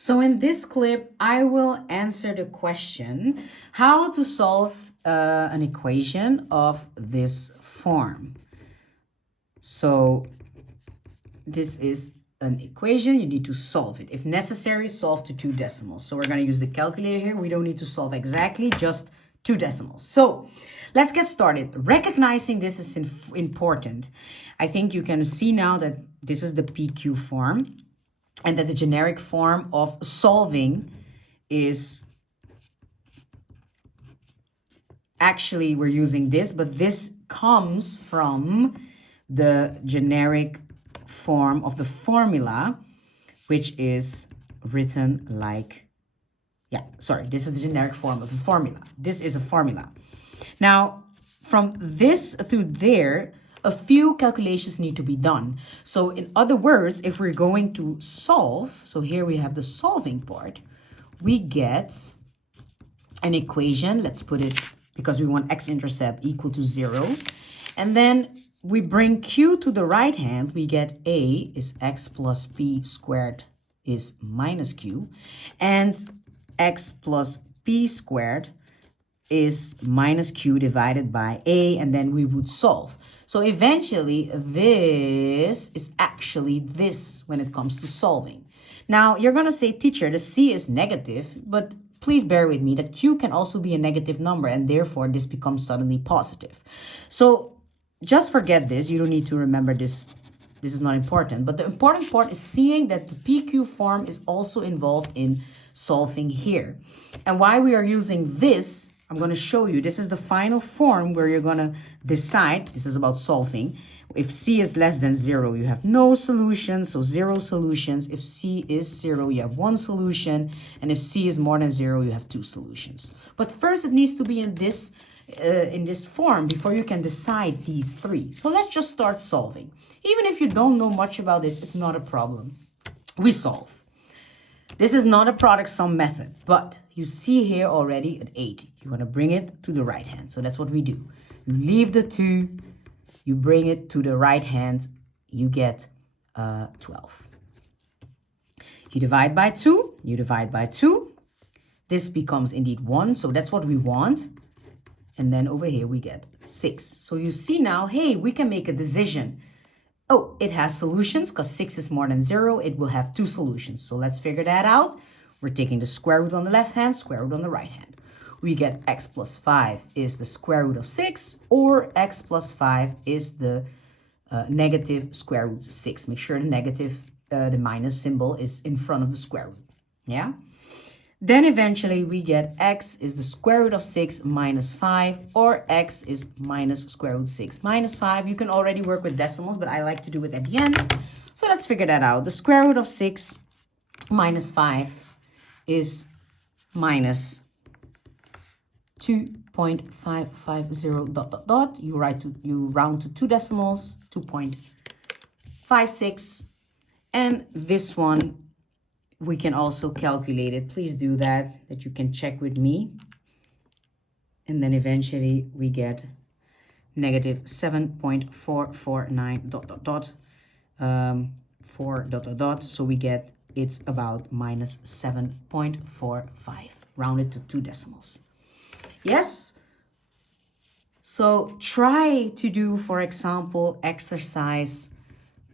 So in this clip, I will answer the question, how to solve an equation of this form. So this is an equation, you need to solve it. If necessary, solve to 2 decimals. So we're going to use the calculator here. We don't need to solve exactly, just 2 decimals. So let's get started. Recognizing this is important. I think you can see now that this is the PQ form, and that the generic form of solving is actually, we're using this, but this comes from the generic form of the formula, which is written like, this is the generic form of the formula. This is a formula. Now, from this through there, a few calculations need to be done. So in other words, if we're going to solve, so here we have the solving part, we get an equation. Let's put it, because we want x-intercept equal to 0. And then we bring q to the right hand. We get a is x plus p squared is minus q. And x plus p squared is minus q divided by a, and then we would solve. So eventually, this is actually this when it comes to solving. Now, you're going to say, teacher, the c is negative, but please bear with me that q can also be a negative number, and therefore this becomes suddenly positive. So just forget this. You don't need to remember this. This is not important. But the important part is seeing that the PQ form is also involved in solving here. And why we are using this, I'm going to show you. This is the final form where you're going to decide. This is about solving. If c is less than 0, you have no solution, so 0 solutions. If c is 0, you have 1 solution. And if c is more than 0, you have 2 solutions. But first, it needs to be in this form before you can decide these 3. So let's just start solving. Even if you don't know much about this, it's not a problem. We solve. This is not a product sum method, but you see here already at 8. You want to bring it to the right hand. So that's what we do. You leave the 2, you bring it to the right hand, you get 12. You divide by 2, you divide by 2. This becomes indeed 1, so that's what we want. And then over here we get 6. So you see now, hey, we can make a decision. Oh, it has solutions because 6 is more than 0. It will have 2 solutions. So let's figure that out. We're taking the square root on the left hand, square root on the right hand. We get x plus 5 is the square root of 6, or x plus 5 is the negative square root of 6. Make sure the negative, the minus symbol is in front of the square root. Yeah? Then eventually we get x is the square root of 6 minus 5, or x is minus square root 6 minus 5. You can already work with decimals, but I like to do it at the end. So let's figure that out. The square root of 6 minus 5 is minus 2.550 dot dot dot. You round to 2 decimals, 2.56. And this one, we can also calculate it. Please do that you can check with me. And then eventually we get negative 7.449 dot dot dot, 4 dot dot dot. So we get, it's about minus 7.45, rounded to 2 decimals. Yes? So try to do, for example, exercise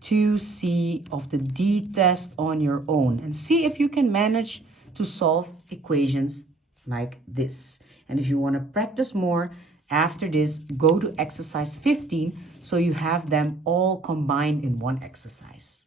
2C of the D test on your own and see if you can manage to solve equations like this. And if you want to practice more after this, go to exercise 15 so you have them all combined in one exercise.